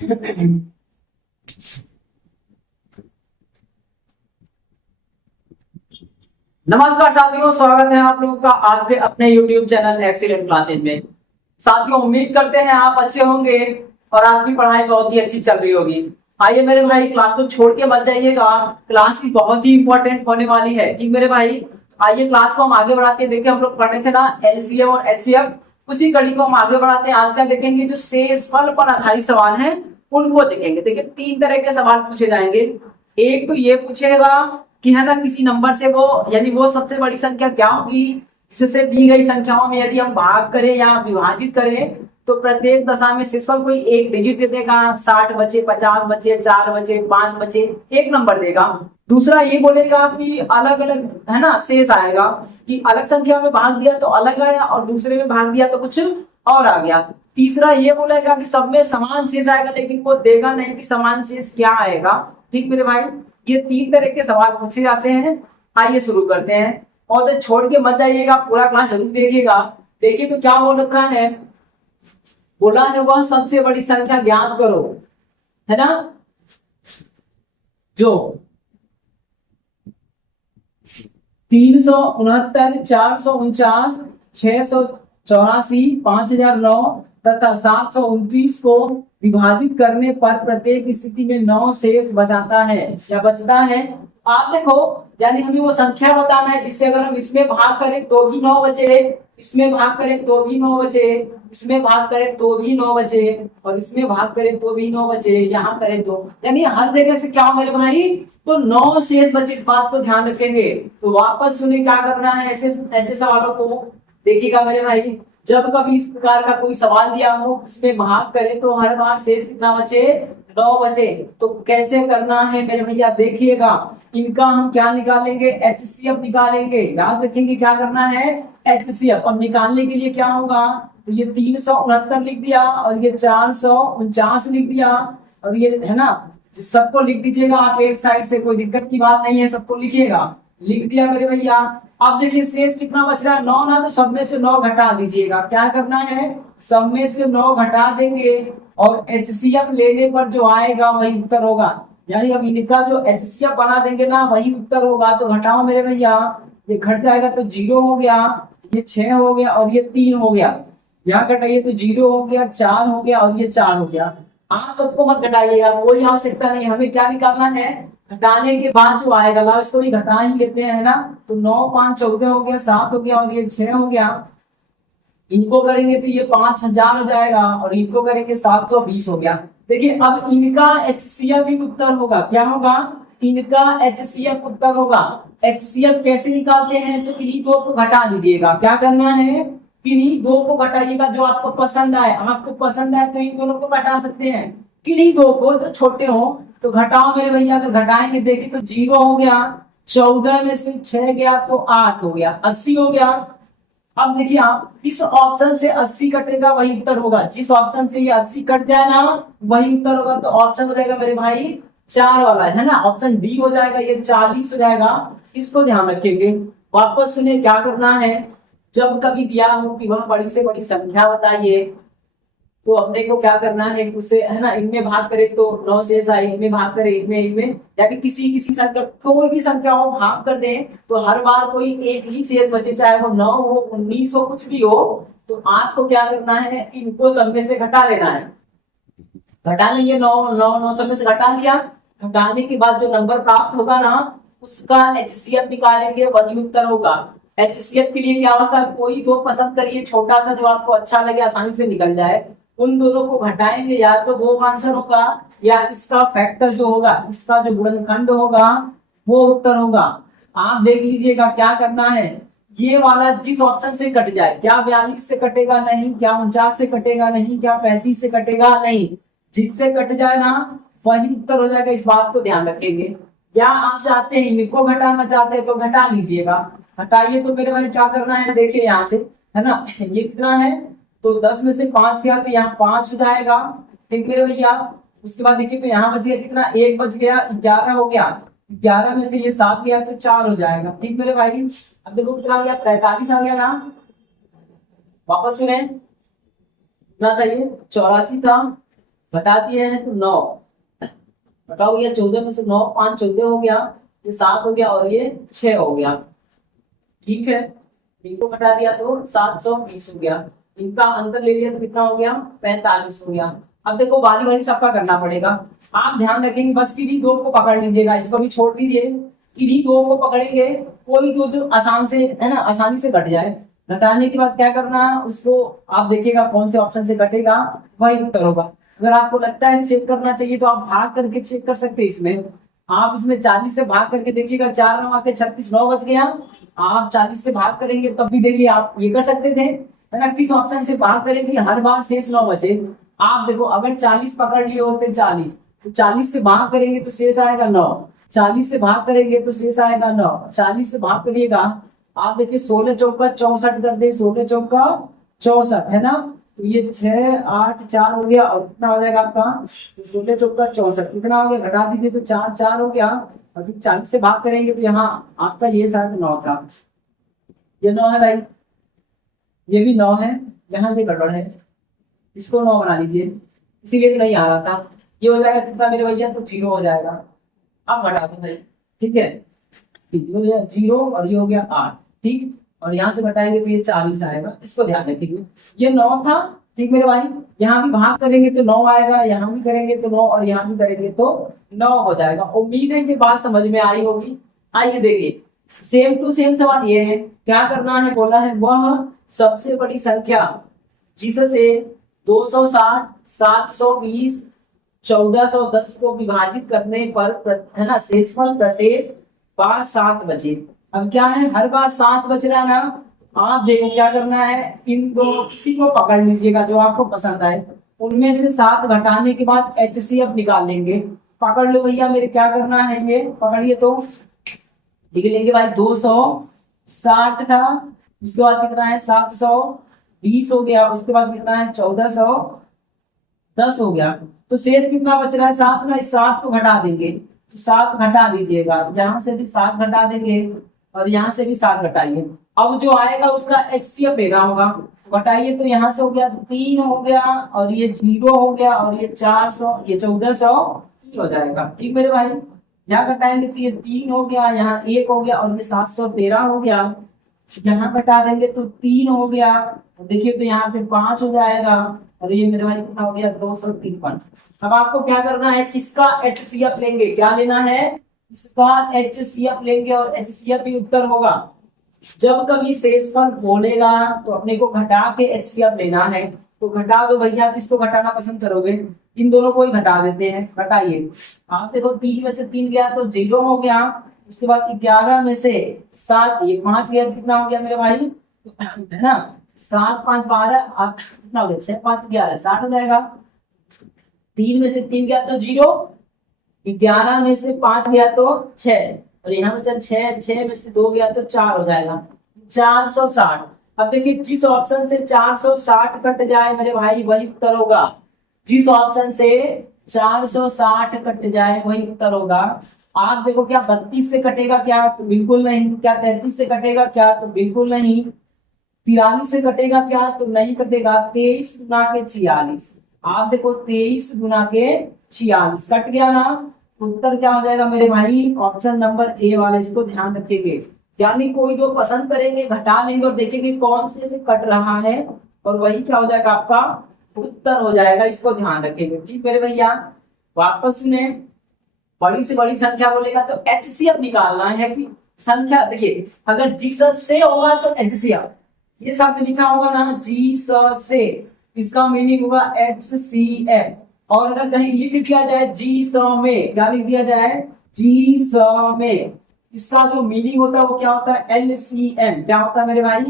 नमस्कार साथियों, स्वागत है आप लोगों का आपके अपने YouTube चैनल एक्सीलेंट क्लासेज में। साथियों, उम्मीद करते हैं आप अच्छे होंगे और आपकी पढ़ाई बहुत ही अच्छी चल रही होगी। आइए मेरे भाई, क्लास को छोड़ के मत जाइएगा, क्लास ही बहुत ही इंपॉर्टेंट होने वाली है। ठीक मेरे भाई, आइए क्लास को हम आगे बढ़ाते हैं। देखिए, हम लोग पढ़े थे ना एलसीएम और एचसीएफ, उसी कड़ी को हम आगे बढ़ाते हैं। आज का देखेंगे जो शेषफल पर आधारित सवाल हैं उनको देखेंगे। देखिए, 3 तरह के सवाल पूछे जाएंगे। एक तो ये पूछेगा कि है ना, किसी नंबर से वो यानी वो सबसे बड़ी संख्या क्या होगी जिससे दी गई संख्याओं में यदि हम भाग करें या विभाजित करें तो प्रत्येक दशा में शेषफल कोई एक डिजिट दे देगा। 60 बचे, 50 बचे, 4 बचे, 5 बचे, एक नंबर देगा। दूसरा ये बोलेगा कि अलग अलग है ना शेष आएगा, कि अलग संख्या में भाग दिया तो अलग आया और दूसरे में भाग दिया तो कुछ और आ गया। तीसरा ये बोलेगा कि सब में समान शेष आएगा, लेकिन वो देगा नहीं कि समान शेष क्या आएगा। ठीक मेरे भाई, ये 3 तरह के सवाल पूछे जाते हैं। आइए शुरू करते हैं। और तो छोड़ के मत जाइएगा, पूरा क्लास जरूर देखिएगा। देखिए तो क्या बोल रखा है, बोला है वह सबसे बड़ी संख्या ज्ञात करो, है ना, जो 369, 449, 684, 5009 तथा 729 को विभाजित करने पर प्रत्येक स्थिति में 9 शेष बचाता है या बचता है। आप देखो, यानी हमें वो संख्या बताना है जिससे अगर हम इसमें भाग करें तो भी 9 बचे, इसमें भाग करें तो भी 9 बचे, इसमें भाग करें तो भी 9 बचे और इसमें भाग करें तो भी 9 बचे, यहाँ करें तो, यानी हर जगह से क्या हो मेरे भाई, तो 9 शेष बचे। इस बात को ध्यान रखेंगे। तो वापस सुनिए क्या करना है ऐसे ऐसे सवालों को। देखिएगा मेरे भाई, जब कभी इस प्रकार का कोई सवाल दिया हो इसमें भाग करें तो हर बार शेष कितना बचे, 9 बचे। तो कैसे करना है मेरे भैया, देखिएगा। इनका हम क्या निकालेंगे, एचसीएफ निकालेंगे। याद रखेंगे क्या करना है, एचसीएफ। अब निकालने के लिए क्या होगा, तो ये 369 लिख दिया और ये 449 लिख दिया और ये है ना, सबको लिख दीजिएगा आप एक साइड से, कोई दिक्कत की बात नहीं है, सबको लिखिएगा। लिख दिया मेरे भैया। अब देखिए शेष कितना बच रहा है, 9 ना, तो सब में से 9 घटा दीजिएगा। क्या करना है, सब में से 9 घटा देंगे और एचसीएफ लेने पर जो आएगा वही उत्तर होगा। यानी अब इनका जो एचसीएफ बना देंगे ना वही उत्तर होगा। तो घटाओ मेरे भैया, ये घट जाएगा तो 0 हो गया, ये 6 हो गया और ये 3 हो गया। यहाँ घटाइए तो 0 हो गया, 4 हो गया और ये 4 हो गया। आप सबको मत घटाइएगा, कोई आवश्यकता नहीं। हमें क्या निकालना है, घटाने के बाद जो आएगा लास्ट को ही घटा ही लेते हैं ना। तो 9 5 14 हो गया, 7 हो गया और ये 6 हो गया। इनको करेंगे तो ये 5000 हो जाएगा और इनको करेंगे 720 हो गया। देखिए अब इनका एचसीएफ भी उत्तर होगा। क्या होगा, इनका एचसीएफ उत्तर होगा। एचसीएफ कैसे निकालते हैं, तो इन्हीं दो को घटा दीजिएगा। क्या करना है, किन्हीं दो को घटाइएगा जो आपको पसंद आए। आपको पसंद आए तो इन दोनों को घटा सकते हैं, किन्हीं दो को जो छोटे हो तो घटाओ मेरे भैया। अगर घटाएंगे देखिए तो 0 हो गया, 14 में से 6 गया तो 8 हो गया, 80 हो गया। अब देखिए आप, इस ऑप्शन से 80 कटेगा वही उत्तर होगा। जिस ऑप्शन से ये 80 कट जाए ना वही उत्तर होगा। तो ऑप्शन हो जाएगा मेरे भाई 4 वाला, है ना, ऑप्शन डी हो जाएगा, ये 40 हो जाएगा। इसको ध्यान रखेंगे। वापस सुनिए क्या करना है, जब कभी दिया हो कि वह बड़ी से बड़ी संख्या बताइए तो अपने को क्या करना है, उससे है ना, इनमें भाग करे तो 9 शेष आए, इनमें भाग करे इनमें, यानी किसी किसी संख्या, कोई भी संख्या हो भाग कर दें तो हर बार कोई एक ही शेष बचे, चाहे वो 9 हो, 19 हो, कुछ भी हो। तो आपको क्या करना है, इनको सब में से घटा लेना है। घटा लेंगे, 9 9 9 सब में से घटा लिया। घटाने के बाद जो नंबर प्राप्त होगा ना उसका एचसीएफ निकालेंगे, वही उत्तर होगा। एचसीएफ के लिए क्या होता है, कोई दो पसंद करिए, छोटा सा जो आपको अच्छा लगे, आसानी से निकल जाए, उन दोनों को घटाएंगे। या तो वो आंसर होगा या इसका फैक्टर जो होगा, इसका जो गुणनखंड होगा वो उत्तर होगा। आप देख लीजिएगा क्या करना है, ये वाला जिस ऑप्शन से कट जाए, क्या 42 से कटेगा नहीं, क्या 49 से कटेगा नहीं, क्या 35 से कटेगा नहीं, जिससे कट जाए ना वही उत्तर हो जाएगा। इस बात को ध्यान रखेंगे। या आप चाहते हैं इनको घटाना चाहते हैं तो घटा लीजिएगा। हटाइए तो मेरे भाई क्या करना है, देखिए यहाँ से, है ना, ये कितना है, तो 10 में से 5 गया तो यहाँ 5 हो जाएगा। ठीक मेरे भैया, उसके बाद देखिए तो यहाँ बच गया कितना, 1 बच गया, 11 हो गया। 11 में से ये 7 गया तो 4 हो जाएगा। ठीक मेरे भाई, अब देखो कितना आ गया, 45 आ गया ना। वापस सुने, कितना था ये, 84 था, घटा दिए हैं तो 9 घटाओ, ये 14 में से 9, 5 14 हो गया, ये 7 हो गया और ये 6 हो गया। ठीक है, इनको घटा दिया तो 720 हो गया। इनका अंतर ले लिया तो कितना हो गया, 45 हो गया। अब देखो बारी बारी सबका करना पड़ेगा। आप ध्यान रखेंगे बस किन्हीं दो को पकड़ लीजिएगा, इसको भी छोड़ दीजिए। किन्हीं दो को पकड़ेंगे, कोई दो जो आसान से है ना, आसानी से घट जाए। घटाने के बाद क्या करना है उसको, आप देखिएगा कौन से ऑप्शन से घटेगा वही उत्तर होगा। अगर आपको लगता है चेक करना चाहिए तो आप भाग करके चेक कर सकते हैं इसमें। आप इसमें 40 से भाग करके देखिएगा, 4 9 आके 36, 9 बच गया। आप 40 से भाग करेंगे तब भी देखिए आप ये कर सकते थे, है ना, किस ऑप्शन से भाग करेंगे हर बार शेष 9 बचे। आप देखो अगर 40 पकड़ लिए होते 40, तो 40 से भाग करेंगे तो शेष आएगा 9, 40 से भाग करेंगे तो शेष आएगा 9, 40 से भाग करिएगा। आप देखिए 16 चौका 64 कर दे, 16 चौका 64 है ना, तो ये 6 8 4 हो गया और कितना हो जाएगा आपका, 16 चौका 64 कितना हो गया, घटा दीजिए तो 4 4 हो गया। और फिर 40 से भाग करेंगे तो यहाँ आपका ये शायद 9 था, ये 9 है भाई, ये भी 9 है, यहाँ ये गड़बड़ है, इसको 9 बना लीजिए, इसीलिए तो नहीं आ रहा था। ये हो जाएगा कितना मेरे भैया, तो 0 हो जाएगा। अब घटा दो भाई, ठीक है, 0 और ये हो गया 8, ठीक, और यहाँ से घटाएंगे तो ये 40 आएगा, इसको ध्यान रखिए। ये 9 था, ठीक मेरे भाई, यहाँ भी भाग करेंगे तो 9 आएगा, यहाँ भी करेंगे तो 9 और यहाँ भी करेंगे तो 9 हो जाएगा। उम्मीद है ये बात समझ में आई होगी। आइए देखिए, सेम टू सेम सवाल ये है, क्या करना है, बोला है वह सबसे बड़ी संख्या जिससे 260, 720, 1410 को विभाजित करने पर है ना शेषफल प्रत्येक बार 7 बचे। अब क्या है, हर बार 7 बच रहा ना, आप देखो क्या करना है, इन दो किसी को पकड़ लीजिएगा जो आपको पसंद आए, उनमें से 7 घटाने के बाद HCF निकाल लेंगे। पकड़ लो भैया मेरे, क्या करना है ये पकड़िए तो लिख लेंगे भाई, 260 था, उसके बाद कितना है 720 हो गया, उसके बाद कितना है 1410 हो गया, तो शेष कितना बच रहा है 7 ना, इस 7 को घटा देंगे, तो 7 घटा दीजिएगा, यहाँ से भी 7 घटा देंगे और यहाँ से भी 7 घटाइए। अब जो आएगा उसका HCF लेना होगा, घटाइए तो यहाँ से हो गया 3 हो गया और ये 0 हो गया और ये 400, ये 1400 हो जाएगा। ठीक मेरे भाई, यहाँ घटाएंगे तो ये 3 हो गया, यहाँ 1 हो गया और ये 713 हो गया, यहाँ घटा देंगे तो 3 हो गया, देखिए तो यहाँ पे 5 हो जाएगा और ये मेरे भाई कितना हो गया 253। अब आपको क्या करना है, इसका HCF लेंगे, क्या लेना है, इसका HCF लेंगे और HCF भी उत्तर होगा। जब कभी शेषफल बोलेगा तो अपने को घटा के HCF लेना है, तो घटा दो भैया, किसको घटाना पसंद करोगे, इन दोनों को ही घटा देते हैं, घटाइए। आप देखो 3 में से 3 गया तो 0 हो गया, उसके बाद 11 में से 7, ये 5 गया, कितना हो गया मेरे भाई, है ना, 7 5 12, आप कितना हो गया 6 5 11 60 हो जाएगा। 3 में से 3 गया तो 0, 11 में से 5 गया तो 6 और यहाँ बचा 6, 6 में से 2 गया तो 4 हो जाएगा 460। अब देखिए जिस ऑप्शन से 460 कट जाए मेरे भाई वही उत्तर होगा, जिस ऑप्शन से 460 कट जाए वही उत्तर होगा। आप देखो क्या 32 से कटेगा क्या, तो बिल्कुल नहीं। क्या 33 से कटेगा क्या, तो बिल्कुल नहीं। 43 से कटेगा क्या, तो नहीं कटेगा। 23 गुना के 46, आप देखो 23 गुना के 46 कट गया ना, उत्तर क्या हो जाएगा मेरे भाई, ऑप्शन नंबर ए वाला, इसको ध्यान रखेंगे। यानी कोई दो पसंद करेंगे, घटा लेंगे और देखेंगे कौन से कट रहा है और वही क्या हो जाएगा आपका उत्तर हो जाएगा, इसको ध्यान रखेंगे। ठीक मेरे भैया, वापस सुने, बड़ी से बड़ी संख्या बोलेगा तो HCF निकालना है कि संख्या, देखिए अगर जीसस से होगा तो HCF, ये शब्द लिखा होगा ना जीसस से, इसका मीनिंग होगा HCF। और अगर कहीं लिख दिया जाए जीस में, क्या लिख दिया जाए जीस में, इसका जो मीनिंग होता है वो क्या होता है LCM, क्या होता है मेरे भाई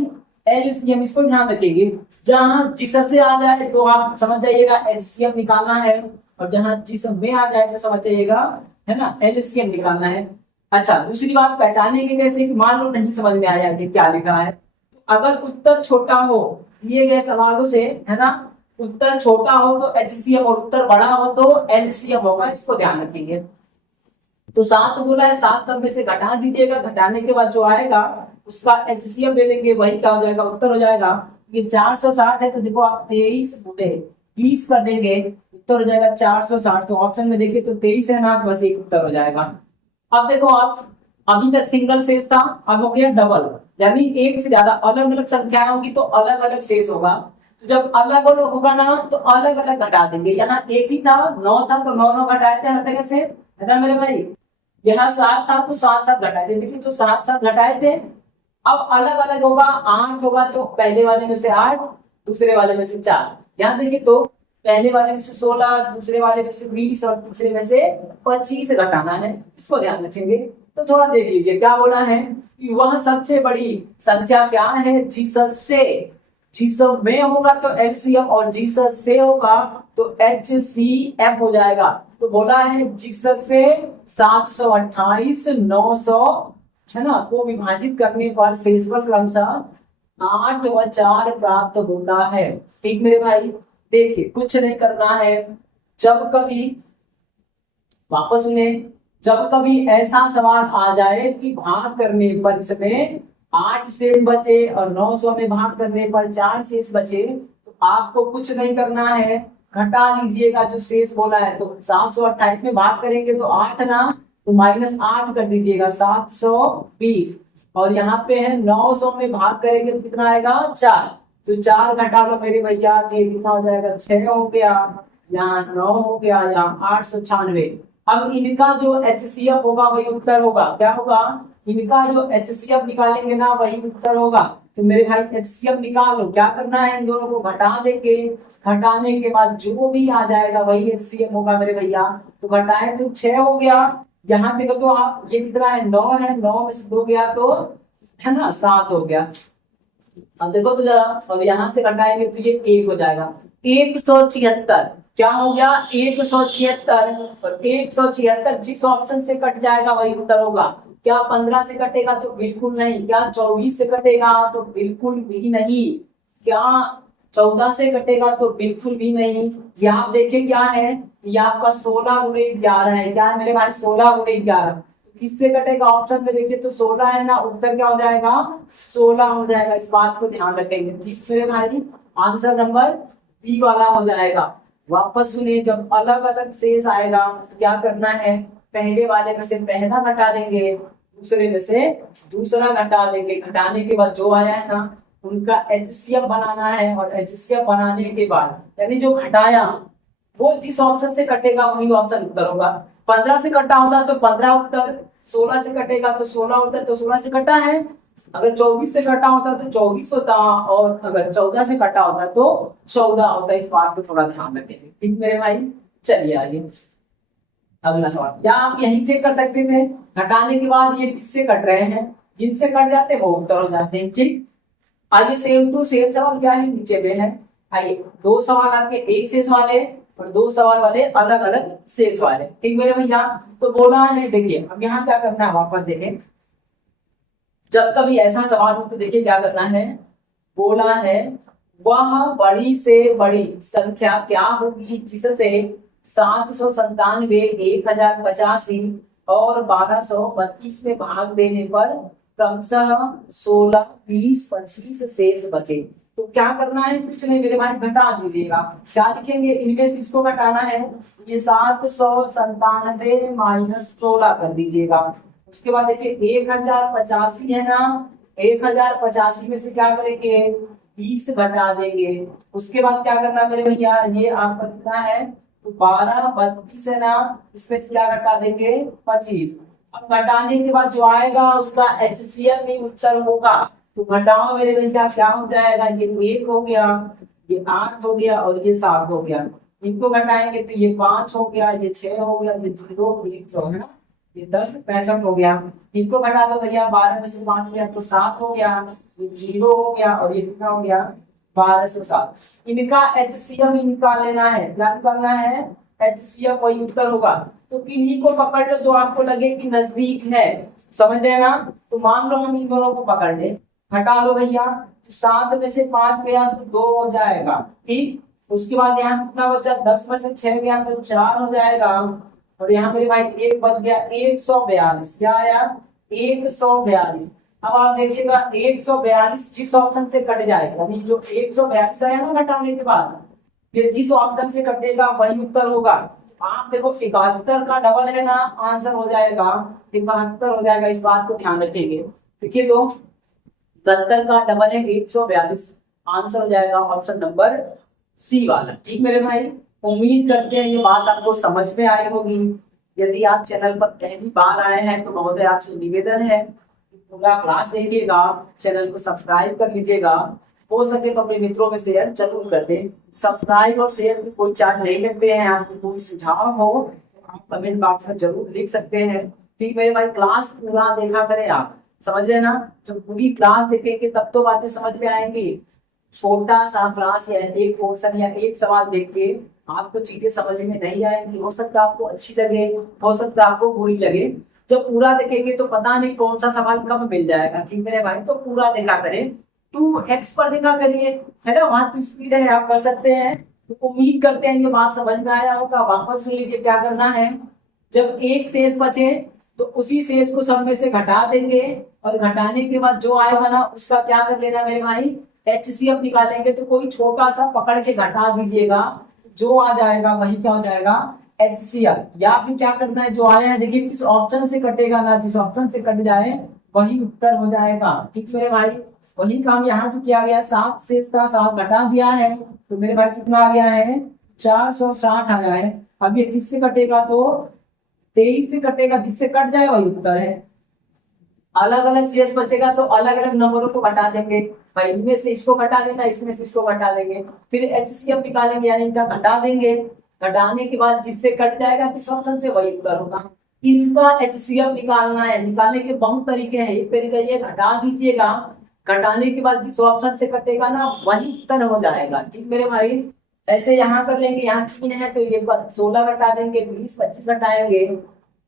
LCM, इसको ध्यान रखेंगे। जहां जीसस से आ जाए तो आप समझ जाइएगा HCF निकालना है, और जहां जीस में आ जाए तो समझ जाइएगा है ना LCM निकालना है। अच्छा, दूसरी बात पहचानेंगे कैसे, मान लो नहीं समझ में आया कि क्या लिखा है, तो अगर उत्तर छोटा हो दिए गए सवालों से, है ना, उत्तर छोटा हो तो HCF और उत्तर बड़ा हो तो LCM होगा, इसको ध्यान रखेंगे। तो 7 बोला है, 7 सब में से घटा दीजिएगा, घटाने के बाद जो आएगा उसका HCF ले लेंगे, वही क्या हो जाएगा उत्तर हो जाएगा। ये 460 है तो देखो आप 23 गुणे 20 कर देंगे, उत्तर हो जाएगा 460। तो ऑप्शन में देखिए तो 23 है ना, बस एक उत्तर हो जाएगा। अब देखो आप, अभी तक सिंगल शेष था, अब हो गया डबल, यानी एक से ज्यादा अलग अलग संख्याएं होगी तो अलग अलग शेष होगा। तो जब अलग अलग होगा ना तो अलग अलग घटा देंगे। यहाँ एक ही था, 9 था तो 9 9 घटाए थे हर जगह से, है ना मेरे भाई। यहाँ 7 था तो 7 7 घटाए थे, देखिए तो 7 7 घटाए थे। अब अलग अलग होगा, 8 होगा तो पहले वाले में से 8, दूसरे वाले में से 4। यहाँ देखिए तो पहले वाले में से 16, दूसरे वाले में से 20 और तीसरे में से 25 घटाना है, इसको ध्यान रखेंगे। तो थोड़ा देख लीजिए क्या बोला है कि वह सबसे बड़ी संख्या क्या है जीसस से। जीसस में होगा तो एलसीएम और जीसस से होगा तो एचसीएफ हो जाएगा। तो बोला है जीसस से 728 900 है ना को विभाजित करने पर शेषफल क्रमशः 8 व 4 प्राप्त होता है। ठीक मेरे भाई, देखिए कुछ नहीं करना है। जब कभी, वापस सुने, जब कभी ऐसा सवाल आ जाए कि भाग करने पर इसमें 8 शेष बचे और 900 में भाग करने पर 4 शेष बचे, तो आपको कुछ नहीं करना है, घटा लीजिएगा जो शेष बोला है। तो 728 में भाग करेंगे तो 8 ना, तो -8 कर दीजिएगा 720। और यहाँ पे है 900 में भाग करेंगे तो कितना आएगा 4, तो 4 घटा लो मेरे भैया, तो कितना हो जाएगा 6 हो गया, यहाँ 9 हो गया, यहाँ 896। अब इनका जो एचसीएफ होगा वही उत्तर होगा। क्या होगा, इनका जो एचसीएफ निकालेंगे ना वही उत्तर होगा। तो मेरे भाई एचसीएफ निकाल लो, क्या करना है इन दोनों को घटा देंगे, घटाने के बाद जो भी आ जाएगा वही एचसीएफ होगा मेरे भैया। तो घटाए तो 6 हो गया, यहाँ देखो तो आप ये कितना है 9 है, 9 में से 2 गया तो है ना 7 हो गया। अब देखो तो जरा, अब यहाँ से घटाएंगे तो ये 1 हो जाएगा। 176 क्या हो गया 176, और 176 जिस ऑप्शन से कट जाएगा वही उत्तर होगा। क्या 15 से कटेगा तो बिल्कुल नहीं, क्या 24 से कटेगा तो बिल्कुल भी नहीं, क्या 14 से कटेगा तो बिल्कुल भी नहीं। यहाँ देखिए क्या है, ये आपका 16 गुणे 11 है। क्या है मेरे भाई 16 गुणे 11, किससे कटेगा ऑप्शन में देखिए तो 16 है ना, उत्तर क्या हो जाएगा 16 हो जाएगा। इस बात को ध्यान रखेंगे ठीक मेरे भाई, आंसर नंबर बी वाला हो जाएगा। वापस सुनिए, जब अलग अलग शेष आएगा तो क्या करना है, पहले वाले में से पहला घटा देंगे, दूसरे में से दूसरा घटा देंगे। घटाने के बाद जो आया है ना उनका एचसीएफ बनाना है, और एचसीएफ बनाने के बाद यानी जो घटाया वो जिस ऑप्शन से कटेगा वही ऑप्शन उत्तर होगा। 15 से कटा होता तो 15 उत्तर, 16 से कटेगा तो 16 उत्तर, तो 16 से कटा है। अगर 24 से कटा होता तो 24 होता, और अगर 14 से कटा होता तो 14 होता। इस बात को थोड़ा ध्यान रखेंगे ठीक मेरे भाई। चलिए आगे अगला सवाल, क्या आप यही चेक कर सकते थे घटाने के बाद ये किससे कट रहे हैं, जिनसे कट जाते हैं वो उत्तर हो जाते हैं। ठीक, आइए सेम टू सेम सवाल क्या है नीचे में है। आइए 2 सवाल आपके एक शेष वाले और 2 सवाल वाले अलग अलग शेष वाले। ठीक मेरे भैया, तो बोला है देखिए, अब यहाँ क्या करना है वापस देखें, जब कभी ऐसा सवाल हो तो देखिए क्या करना है। बोला है वह बड़ी से बड़ी संख्या क्या होगी जिससे 797, 1085 और 1232 में भाग देने पर क्रमशः 16, 20, 25 शेष बचे। तो क्या करना है, कुछ नहीं मेरे भाई, घटा दीजिएगा। क्या लिखेंगे, इनमें से इसको घटाना है, ये 797 माइनस 16 कर दीजिएगा। उसके बाद देखिए 1085 है ना, 1085 में से क्या करेंगे 20 घटा देंगे। उसके बाद क्या करना मेरे भैया, ये आपका कितना है तो 12, 32 है ना, इसमें से क्या घटा देंगे 25। अब घटाने के बाद जो आएगा उसका एचसीएफ में उत्तर होगा। तो घटाओ मेरे भैया, क्या हो जाएगा, ये 1 हो गया, ये 8 हो गया और ये 7 हो गया। इनको घटाएंगे तो ये 5 हो गया, ये 6 हो गया, ये 0, 100 है ना, ये 10, 65 हो गया। इनको घटा दो भैया, 12 में से 5 गया तो 7 हो गया, ये 0 हो गया और ये कितना हो गया 1207। इनका एचसीएफ निकाल लेना है। क्या निकालना है, एचसीएफ, वही उत्तर होगा। तो किन्हीं को पकड़ लो जो आपको लगे कि नजदीक है, समझ रहे ना। तो मान लो हम इन दोनों को पकड़ ले, हटा लो भैया, तो 7 में से 5 गया तो 2 हो जाएगा। ठीक, उसके बाद यहाँ कितना बचा, 10 में से 6 गया तो 4 हो जाएगा, और यहाँ मेरे भाई 1 बच गया 142। क्या आया 142। अब आप देखिएगा 142 जिस ऑप्शन से कट जाएगा, यानी जो 142 आया ना घटाने के बाद, ये जिस ऑप्शन से कटेगा वही उत्तर होगा। आप देखो 71 का डबल है ना, आंसर हो जाएगा 71 हो जाएगा, इस बात को ध्यान रखेंगे। देखिए तो 71 का डबल है 142, आंसर हो जाएगा ऑप्शन नंबर सी वाला। ठीक मेरे भाई, उम्मीद करते हैं ये बात आपको समझ में आई होगी। यदि आप चैनल पर पहली बार आए हैं तो महोदय आपसे निवेदन है पूरा क्लास देखिएगा, चैनल को सब्सक्राइब कर लीजिएगा, हो सके तो अपने मित्रों में शेयर जरूर कर दें। सब्सक्राइब और शेयर की कोई चार्ज नहीं लेते हैं। आपको कोई सुझाव हो आप कमेंट बॉक्स में जरूर लिख सकते हैं। ठीक मेरे भाई, क्लास पूरा देखा करें, आप समझ रहे ना, जब पूरी क्लास देखेंगे तब तो बातें समझ में आएंगी। छोटा सा क्लास या एक पोर्शन या एक सवाल देख के आपको चीजें समझ में नहीं आएंगी, हो सकता है आपको अच्छी लगे, हो सकता है आपको बुरी लगे। जब पूरा देखेंगे तो पता नहीं कौन सा सवाल कब मिल जाएगा। ठीक मेरे भाई, तो पूरा देखा करें, 2x पर देखा करिए, है ना, वहां तो स्पीड है, आप कर सकते हैं। तो उम्मीद करते हैं ये बात समझ में आया होगा। वापस सुन लीजिए क्या करना है। जब एक शेष बचे तो उसी शेष को सब में से घटा देंगे, और घटाने के बाद जो आएगा ना उसका क्या कर लेना मेरे भाई, एचसीएफ निकालेंगे। तो कोई छोटा सा पकड़ के घटा दीजिएगा, जो आ जाएगा वही क्या हो जाएगा, एचसीएफ। या फिर क्या करना है, जो आया है देखिए किस ऑप्शन से कटेगा ना, जिस ऑप्शन से कट जाए वही उत्तर हो जाएगा। ठीक मेरे भाई, वही काम यहाँ पे किया गया। 7 शेष था, 7 घटा दिया है, तो मेरे भाई कितना आ गया है, 460 आया है। अब ये किससे कटेगा, तो 23 से कटेगा, जिससे कट जाए वही उत्तर है। अलग अलग शेष बचेगा तो अलग अलग नंबरों को घटा देंगे, भाई इनमें से इसको घटा देना, इसमें से इसको घटा देंगे, फिर एचसीएफ निकालेंगे, यानी इनका घटा देंगे। घटाने के बाद जिससे कट जाएगा किस ऑप्शन से वही उत्तर होगा। इसका एचसीएफ निकालना है, निकालने के बहुत तरीके हैं। एक तरीका ये, घटा दीजिएगा, घटाने के बाद जिस ऑप्शन से कटेगा ना वही उत्तर हो जाएगा। ठीक मेरे भाई, ऐसे यहाँ कर लेंगे, यहाँ 3 है तो ये 16 घटा देंगे, 20 25 घटाएंगे,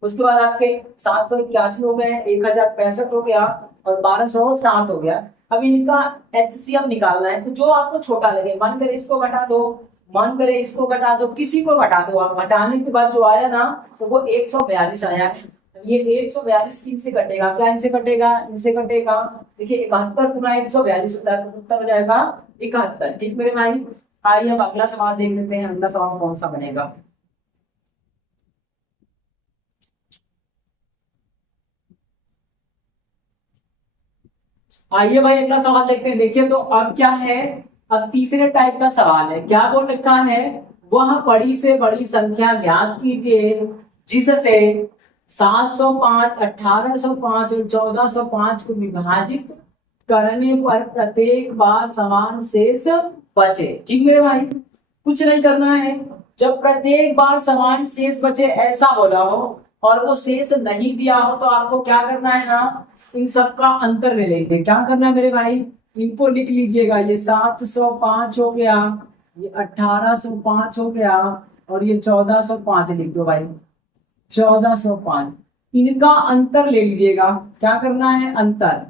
उसके बाद आपके 781 हो गए, 1065 हो गया, और 1207 हो गया। अब इनका एचसीएफ निकालना है, तो जो आपको छोटा लगे, मन करे इसको घटा दो, मन करे इसको घटा दो, किसी को घटा दो आप। घटाने के बाद जो आया ना तो वो 142 आया। ये 142 किनसे कटेगा, क्या इनसे कटेगा, इनसे कटेगा। देखिए 71 गुना 142 होता है, तो उत्तर हो जाएगा 71। ठीक मेरे भाई, आइए अब अगला सवाल देख लेते हैं। अगला सवाल कौन सा बनेगा। आइए भाई अगला सवाल देखते हैं। देखिए तो अब क्या है, अब तीसरे टाइप का सवाल है। क्या बोल रखा है, वह बड़ी से बड़ी संख्या ज्ञात कीजिए जिससे 705, 1805 और 1405 को विभाजित करने पर प्रत्येक बार समान शेष बचे। ठीक मेरे भाई, कुछ नहीं करना है। जब प्रत्येक बार समान शेष बचे ऐसा बोला हो और वो शेष नहीं दिया हो तो आपको क्या करना है ना, इन सब का अंतर ले लेंगे। क्या करना है मेरे भाई, इनको लिख लीजिएगा। ये 705 हो गया, ये 1805 हो गया, और ये 1405 लिख दो भाई, 1405। इनका अंतर ले लीजिएगा। क्या करना है, अंतर,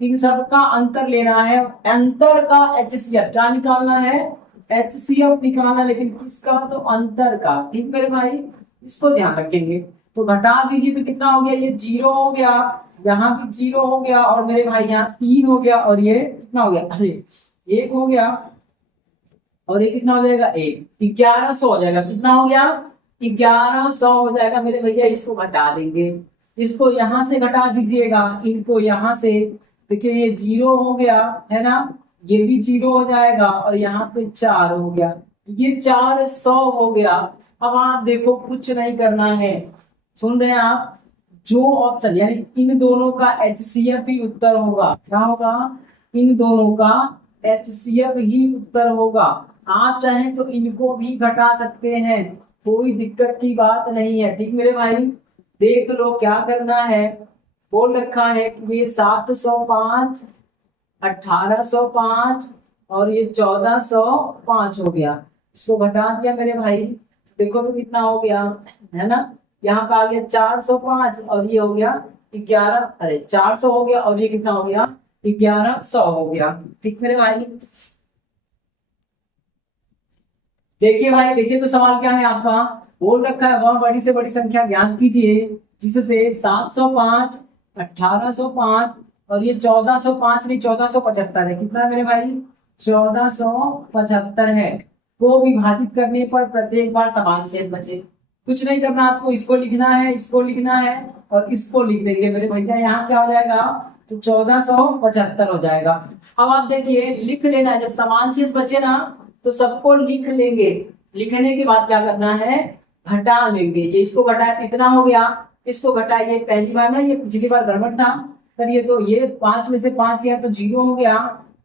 इन सब का अंतर लेना है। अंतर का एचसीएफ क्या निकालना है, एचसीएफ निकालना, लेकिन किसका, तो अंतर का। ठीक मेरे भाई, इसको ध्यान रखेंगे। तो घटा दीजिए तो कितना हो गया, ये 0 हो गया, यहाँ भी 0 हो गया, और मेरे भाई यहाँ 3 हो गया, और ये कितना हो गया, अरे 1 हो गया, और ये कितना हो जाएगा, 1, 1100 हो जाएगा। कितना हो गया, 1100 हो जाएगा मेरे भैया। इसको घटा देंगे, इसको यहाँ से घटा दीजिएगा, इनको यहाँ से। देखिए ये 0 हो गया है ना, ये भी 0 हो जाएगा, और यहाँ पे 4 हो गया, ये 400 हो गया। अब आप देखो कुछ नहीं करना है, सुन रहे हैं आप, जो ऑप्शन यानी इन दोनों का एचसीएफ ही उत्तर होगा। क्या होगा, इन दोनों का एचसीएफ ही उत्तर होगा। आप चाहें तो इनको भी घटा सकते हैं, कोई दिक्कत की बात नहीं है। ठीक मेरे भाई, देख लो क्या करना है। बोल रखा है कि ये 705, 1805 और ये 1405 हो गया। इसको घटा दिया मेरे भाई, देखो तो कितना हो गया, है ना, यहाँ पे आ गया 405, और ये हो गया 11, अरे 400 हो गया, और ये कितना हो गया, 1100 हो गया। ठीक मेरे भाई, देखिए भाई, देखिए तो सवाल क्या है आपका। बोल रखा है वह बड़ी से बड़ी संख्या ज्ञात कीजिए जिससे 705, 1805 और ये 1405 नहीं 1475 है। कितना है मेरे भाई, 1475 है। को विभाजित करने पर प्रत्येक बार समान शेष बचे। कुछ नहीं करना आपको, इसको लिखना है, इसको लिखना है और इसको लिख देंगे मेरे भैया। यहाँ क्या हो जाएगा, तो 1475 हो जाएगा। अब आप देखिए लिख लेना, जब समान शेष बचे ना तो सबको लिख लेंगे। लिखने के बाद क्या करना है, घटा लेंगे। ये इसको घटाया तो इतना हो गया, इसको घटाइए। पहली बार ना ये पिछली बार गड़बड़ था, करिए तो ये 5 में से 5 गया तो 0 हो गया,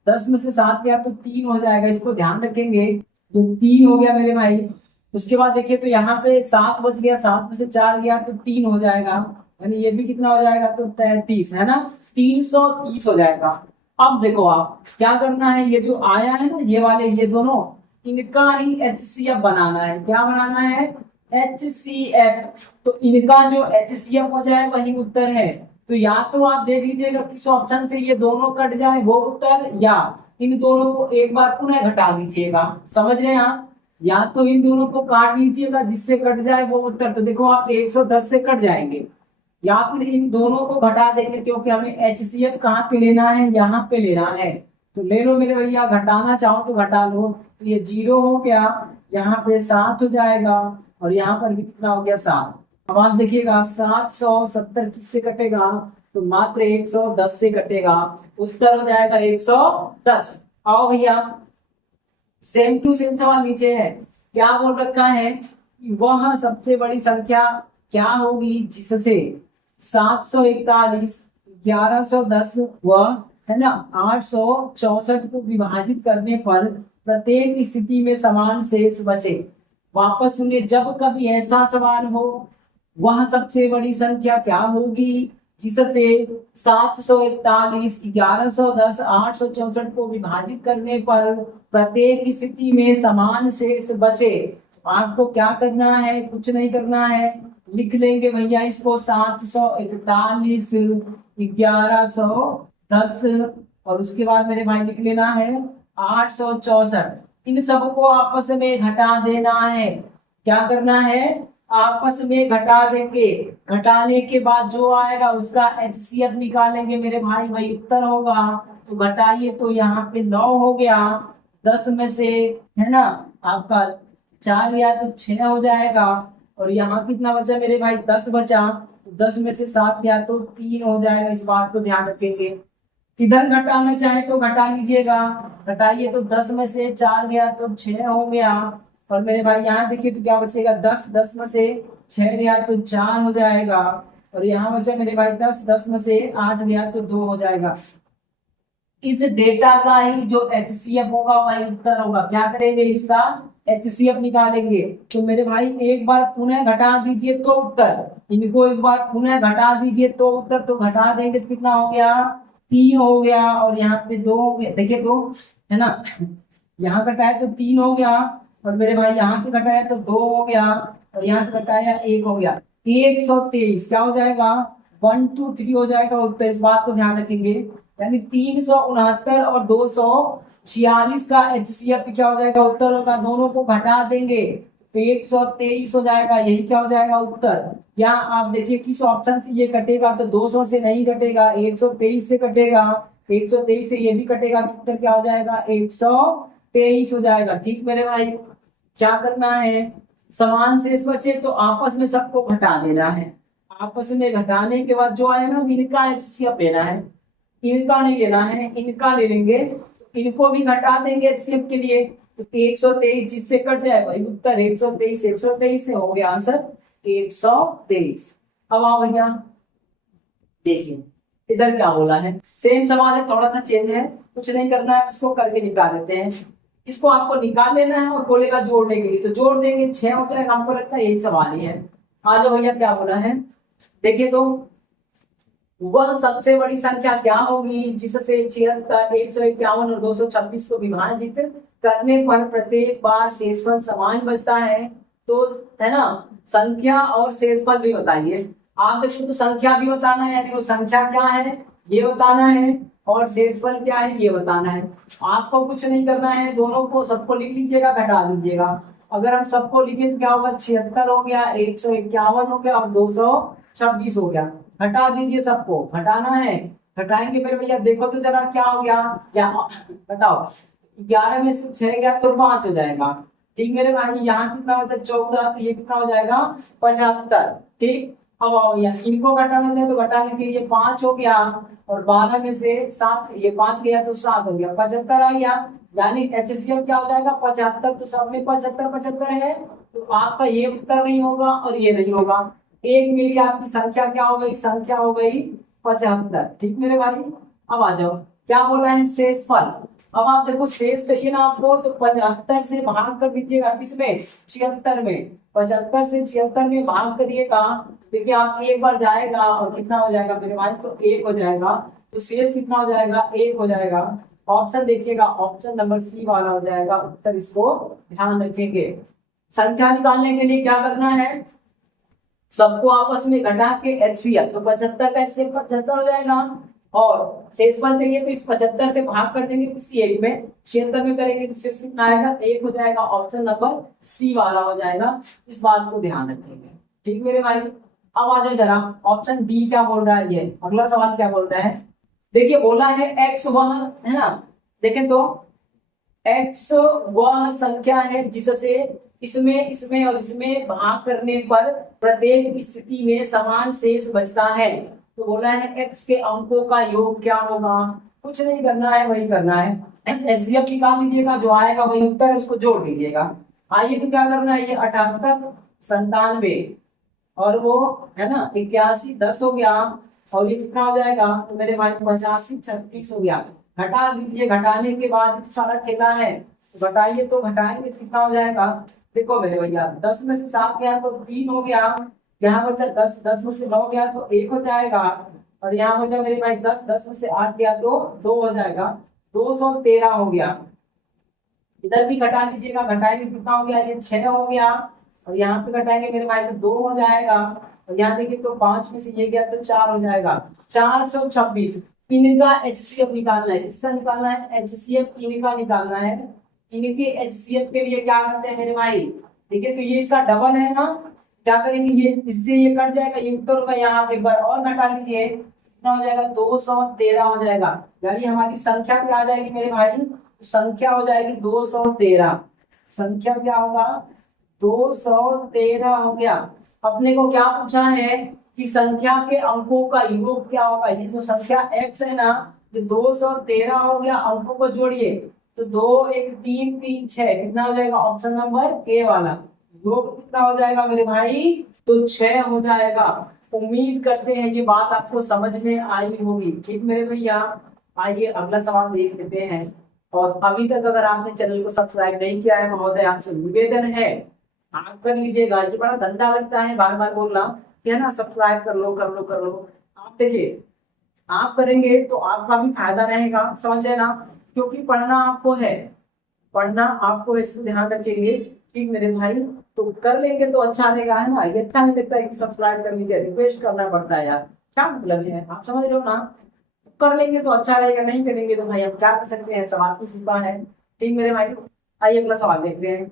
10 में से 7 गया तो 3 हो जाएगा। इसको ध्यान रखेंगे, तो 3 हो गया मेरे भाई। उसके बाद देखिए तो यहाँ पे 7 बच गया, 7 में से 4 गया तो 3 हो जाएगा, यानी ये भी कितना हो जाएगा, तो 33 है ना, 330 हो जाएगा। अब देखो आप क्या करना है, ये जो आया है ना ये वाले, ये दोनों, इनका ही HCF बनाना है। क्या बनाना है, HCF। तो इनका जो HCF हो जाए वही उत्तर है। तो या तो आप देख लीजिएगा किस ऑप्शन से ये दोनों कट जाए वो उत्तर, या इन दोनों को एक बार पुनः घटा दीजिएगा। समझ रहे हैं आप, या तो इन दोनों को काट लीजिएगा जिससे कट जाए वो उत्तर। तो देखो आप 110 से कट जाएंगे, या फिर इन दोनों को घटा देंगे, क्योंकि हमें HCF कहाँ पे लेना है, यहाँ पे लेना है। तो ले लो मेरे भैया, घटाना चाहो तो घटा लो। तो ये 0 हो गया, यहाँ पे 7 हो जाएगा और यहाँ पर भी कितना हो गया, 7। अब आप देखिएगा 770 किससे कटेगा, तो मात्र 110 से कटेगा। उत्तर हो जाएगा 110। आओ भैया सेम टू सेम सवाल नीचे है। क्या बोल रखा है कि वह सबसे बड़ी संख्या क्या होगी जिससे 741, 1110 व है ना 864 को विभाजित करने पर प्रत्येक स्थिति में समान शेष बचे। वापस सुनिए, जब कभी ऐसा सवाल हो, वह सबसे बड़ी संख्या क्या होगी जिससे 741, 1110, 864 को विभाजित करने पर प्रत्येक स्थिति में समान शेष बचे। आपको क्या करना है, कुछ नहीं करना है, लिख लेंगे भैया इसको 741, 1110 और उसके बाद मेरे भाई लिख लेना है 864। इन सबको आपस में घटा देना है। क्या करना है, आपस में घटा देंगे। घटाने के बाद जो आएगा उसका HCF निकालेंगे मेरे भाई, वही उत्तर होगा। तो घटाइए तो यहाँ पे 9 हो गया, 10 में से है ना आपका 4 या तो 6 हो जाएगा, और यहाँ कितना बचा मेरे भाई, 10 बचा। 10 में से 7 या तो 3 हो जाएगा। इस बात को ध्यान रखेंगे। इधर घटाना चाहे तो घटा लीजिएगा, घटाइए तो 10 में से 4 गया तो 6 हो गया, और मेरे भाई यहाँ देखिए तो क्या बचेगा, 10 में से 6 गया तो 4 हो जाएगा, और यहाँ बचा मेरे भाई 10 में से 8 गया तो 2 हो जाएगा। इस डेटा का ही जो HCF होगा वही उत्तर होगा। क्या करेंगे, इसका HCF निकालेंगे। तो मेरे भाई एक बार पुनः घटा दीजिए तो उत्तर, इनको एक बार पुनः घटा दीजिए तो उत्तर। तो घटा देंगे तो कितना हो गया, 3 हो गया, और यहाँ पे 2 हो गया। देखिए तो है ना, यहाँ घटाया तो 3 हो गया, और मेरे भाई यहाँ से घटाया तो 2 हो गया, और यहाँ से घटाया 1 हो गया। 123 क्या हो जाएगा, 1 2 3 हो जाएगा उत्तर। इस बात को ध्यान रखेंगे, यानी 369 और 246 का HCF क्या हो जाएगा, उत्तर होगा। दोनों को घटा देंगे तो 123 हो जाएगा, यही क्या हो जाएगा उत्तर। या आप देखिए किस ऑप्शन से ये कटेगा, तो 200 से नहीं कटेगा, 123 से कटेगा, 123 से ये भी कटेगा, तो उत्तर क्या हो जाएगा, 123 हो जाएगा। ठीक मेरे भाई, क्या करना है, समान शेष बचे तो आपस में सबको घटा देना है। आपस में घटाने के बाद जो आया ना, इनका HCF लेना है, इनका नहीं लेना है, इनका ले लेंगे। इनको भी घटा देंगे HCF के लिए, तो 123 जिससे कट जाए वही उत्तर। 123 से हो गया आंसर 123। अब आओ भैया देखिए इधर क्या बोला है, सेम सवाल है, थोड़ा सा चेंज है, कुछ नहीं करना है, इसको करके निकाल देते हैं। इसको आपको निकाल लेना है और बोलेगा जोड़ने के लिए, तो जोड़ देंगे 6 हो जाएगा। हमको लगता है यही सवाल ही है। आ जाओ भैया क्या बोला है, देखिए तो वह सबसे बड़ी संख्या क्या होगी जिससे 76, 151 और 226 को विभाजित करने पर प्रत्येक बार शेषफल समान बचता है। तो है ना, संख्या और शेषफल भी बताइए। आप देखो तो संख्या भी बताना है, यानी वो संख्या क्या है ये बताना है, और शेषफल क्या है ये बताना है। आपको कुछ नहीं करना है, दोनों को सबको लिख लीजिएगा, घटा दीजिएगा। अगर हम सबको लिखे तो क्या होगा, 76 हो गया, 151 हो गया और 226 हो गया। घटा दीजिए, सबको घटाना है, घटाएंगे मेरे भैया। देखो तो जरा क्या हो गया, क्या घटाओ, 11 में से 6 गया तो 5 हो जाएगा, ठीक मेरे भाई, यहाँ कितना बचा 14, तो ये कितना हो जाएगा 75। ठीक, अब आओ यहाँ इनको घटाना चाहे तो घटा लीजिए, ये 5 हो गया और 12 में से 7, ये 5 गया तो 7 हो गया, 75 आ गया। यानी एचसीएफ क्या हो जाएगा 75। तो सब में 75 75 है, तो आपका ये उत्तर नहीं होगा और ये नहीं होगा। एक में भी आपकी संख्या क्या हो गई, संख्या हो गई 75। ठीक मेरे भाई, अब आ जाओ क्या बोल रहे हैं शेषफल। अब आप देखो शेष चाहिए ना आपको, तो 75 से भाग कर दीजिएगा किसमें 76 में, 75 से 76 में भाग करिएगा। देखिए आप एक बार जाएगा और कितना हो जाएगा मेरे भाई, तो 1 हो जाएगा। तो शेष कितना हो जाएगा 1 हो जाएगा। ऑप्शन देखिएगा, ऑप्शन नंबर सी वाला हो जाएगा उत्तर, इसको ध्यान रखेंगे। संख्या निकालने के लिए क्या करना है, सबको आपस में घटा के एचसीएफ, तो 75 का एचसीएफ 75 हो जाएगा और शेषफल चाहिए तो इस 75 से भाग कर देंगे किसी एक में, 76 में करेंगे तो शेष कितना आएगा 1 हो जाएगा। ऑप्शन नंबर सी वाला हो जाएगा, इस बात को ध्यान रखेंगे। ठीक मेरे भाई, अब आ जाए जरा ऑप्शन डी क्या बोल रहा है, ये अगला सवाल क्या बोल रहा है। देखिए बोला है एक्स वह है ना, देखें तो एक्स वह संख्या है जिससे इसमें इसमें और इसमें भाग करने पर प्रत्येक स्थिति में समान शेष बचता है। तो बोला है एक्स के अंकों का योग क्या होगा, कुछ नहीं करना है, वही करना है, एचसीएफ निकाल लीजिएगा, जो आएगा वही उत्तर उसको जोड़ दीजिएगा। आइए तो क्या करना है, ये 78 97 और वो है ना 81 10 हो गया और ये कितना हो जाएगा, तो मेरे भाई 85 36 हो गया। घटा दीजिए, घटाने के बाद तो सारा खेला है, तो घटाइए तो घटाएंगे तो कितना हो जाएगा। देखो मेरे भैया 10 में से 7 गया तो 3 हो गया, यहाँ बचा 10, 10 में से 9 गया तो 1 हो जाएगा और यहाँ बचा मेरे भाई 10, 10 में से 8 गया तो 2 हो जाएगा, 213 हो गया। इधर भी घटा लीजिएगा, घटाएंगे कितना हो गया, ये 6 हो गया और यहाँ पे घटाएंगे मेरे भाई तो 2 हो जाएगा और यहाँ देखिए तो 5 में से ये गया तो 4 हो जाएगा, 426। इनका एचसीएफ निकालना है, किसका निकालना है एचसीएफ, इनका निकालना है। इनके एचसीएफ के लिए क्या करते हैं मेरे भाई, देखिए तो ये इसका डबल है ना, क्या करेंगे ये इससे ये कट जाएगा, ये उत्तर होगा, यहाँ आप एक बार और घटा लीजिए कितना हो जाएगा 213 हो जाएगा। यानी हमारी संख्या क्या आ जाएगी मेरे भाई, संख्या हो जाएगी 213, संख्या क्या होगा 213 हो गया। अपने को क्या पूछा है कि संख्या के अंकों का योग क्या होगा, ये जो संख्या x है ना, ये 213 हो गया, अंकों को जोड़िए तो 2 1 3 3 6 कितना हो जाएगा, ऑप्शन नंबर ए वाला। योग कितना हो जाएगा मेरे भाई, तो 6 हो जाएगा। उम्मीद करते हैं ये बात आपको समझ में आई होगी। ठीक मेरे भैया, आइए अगला सवाल देख लेते हैं। और अभी तक अगर आपने चैनल को सब्सक्राइब नहीं किया है महोदय, आपसे निवेदन है आप कर लीजिएगा। ये बड़ा धंधा लगता है बार बार बोलना कि है ना सब्सक्राइब कर लो कर लो कर लो। आप देखिए आप करेंगे तो आपका भी फायदा रहेगा, समझ रहे ना, क्योंकि पढ़ना आपको है, पढ़ना आपको है, इसको ध्यान रखेंगे। ठीक मेरे भाई, तो कर लेंगे तो अच्छा रहेगा, है ना। ये अच्छा नहीं लगता है कि सब्सक्राइब कर लीजिए, रिक्वेस्ट करना पड़ता है यार, क्या मतलब है, आप समझ रहे हो ना। कर लेंगे तो अच्छा रहेगा, नहीं करेंगे तो भाई हम क्या कर सकते हैं, सवाल की कृपा है। ठीक मेरे भाई, आइए अगला सवाल देखते हैं।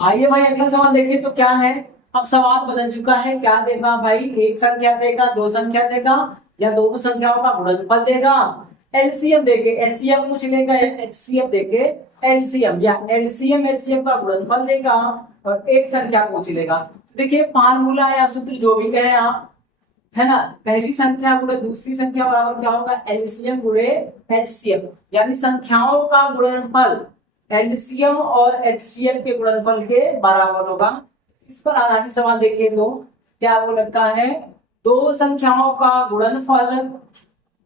आइए भाई अगला सवाल देखिए तो क्या है। अब सवाल बदल चुका है, क्या देगा भाई, एक संख्या देगा, दो संख्या देगा या दोनों संख्याओं का गुणनफल देगा, एलसीएम देके एचसीएफ पूछ लेगा, एचसीएफ देके एलसीएम या एलसीएम एचसीएफ का गुणनफल देगा और एक संख्या पूछ लेगा। देखिए फार्मूला या सूत्र जो भी कहे आप, है ना, पहली संख्या गुणे दूसरी संख्या बराबर क्या होगा, एलसीएम गुणे एचसीएफ, यानी संख्याओं का गुणनफल एलसीएम और एचसीएफ के गुणनफल के बराबर होगा। इस पर आधारित सवाल देखिए तो क्या वो लगता है, दो संख्याओं का गुणनफल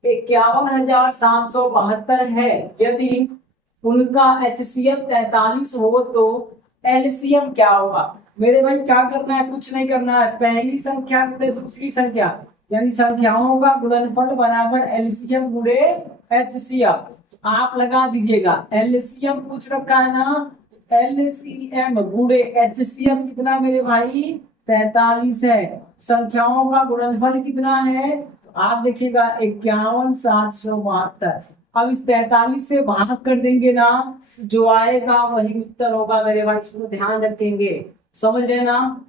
51,772 है, यदि उनका एचसीएफ 43 हो तो एलसीएम क्या होगा। मेरे भाई क्या करना है, कुछ नहीं करना है, पहली संख्या गुणे दूसरी संख्या यानी संख्याओं का गुणनफल बराबर एलसीएम गुणे एचसीएफ, आप लगा दीजिएगा। एलसीएम पूछ रखा है ना, एलसीएम गुणे एचसीएफ कितना मेरे भाई 43 है, संख्याओं का गुणनफल कितना है, आप देखिएगा 51,772। अब इस 43 से भाग कर देंगे ना, जो आएगा वही उत्तर होगा मेरे भाई, इसको ध्यान रखेंगे, समझ रहे ना।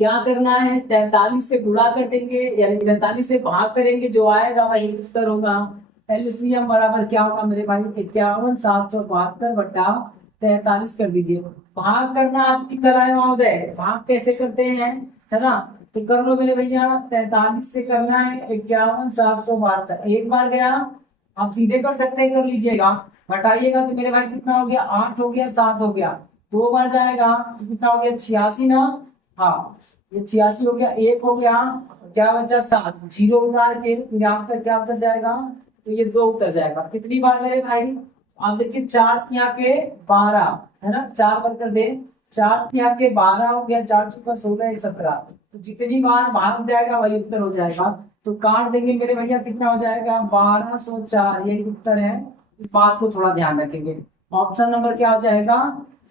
क्या करना है, 43 से गुणा कर देंगे, यानी 43 से भाग करेंगे, जो आएगा वही उत्तर होगा। एलसीएम बराबर क्या होगा मेरे भाई, 51,772 बट्टा 43 कर दीजिए। भाग करना आपकी कला है महोदय, भाग कैसे करते हैं, है ना, तो कर लो मेरे भैया। 43 से करना है 51,772, एक बार गया, आप सीधे कर सकते हैं, कर लीजिएगा। घटाइएगा तो मेरे भाई कितना हो गया, 8 हो गया, 7 हो गया, 2 बार जाएगा तो कितना हो गया, 86 ना, हाँ ये 86 हो गया, एक हो गया, क्या बचा 7, जीरो उतार के फिर आपका क्या उतर जाएगा, तो ये 2 उतर जाएगा। कितनी बार मेरे भाई, आप देखिए 4 यहाँ के 12, है ना, 4 बार कर दे, 4 यहाँ के 12 हो गया, 4 चौका 16, 17, तो जितनी बार भाग जाएगा वही उत्तर हो जाएगा। तो काट देंगे मेरे भैया, कितना हो जाएगा 1204, यही उत्तर है। इस बात को थोड़ा ध्यान रखेंगे। ऑप्शन नंबर क्या हो जाएगा,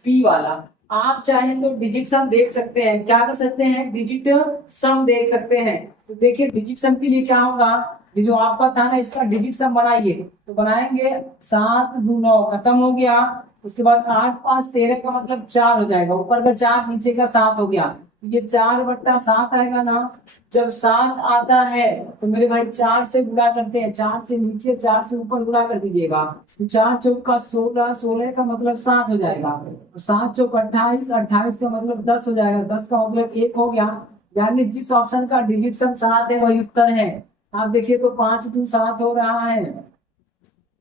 पी वाला। आप चाहें तो डिजिट सम देख सकते हैं, क्या कर सकते हैं, डिजिट सम देख सकते हैं। तो देखिए डिजिट सम के लिए क्या होगा, ये जो आपका था ना, इसका डिजिट सम बनाइए, तो बनाएंगे 7 2 9 खत्म हो गया, उसके बाद 8 5 13 का मतलब 4 हो जाएगा, ऊपर का 4 नीचे का 7 हो गया, ये 4/7 आएगा ना। जब 7 आता है तो मेरे भाई 4 से गुणा करते हैं, 4 से नीचे 4 से ऊपर गुणा कर दीजिएगा, तो 4 चौका 16, 16 का मतलब 7 हो जाएगा, तो 7 चौक 28, 28 का मतलब 10 हो जाएगा, 10 का मतलब 1 हो गया। यानी जिस ऑप्शन का डिजिट सम 7 है वही उत्तर है। आप देखिए तो 5 2 7 हो रहा है,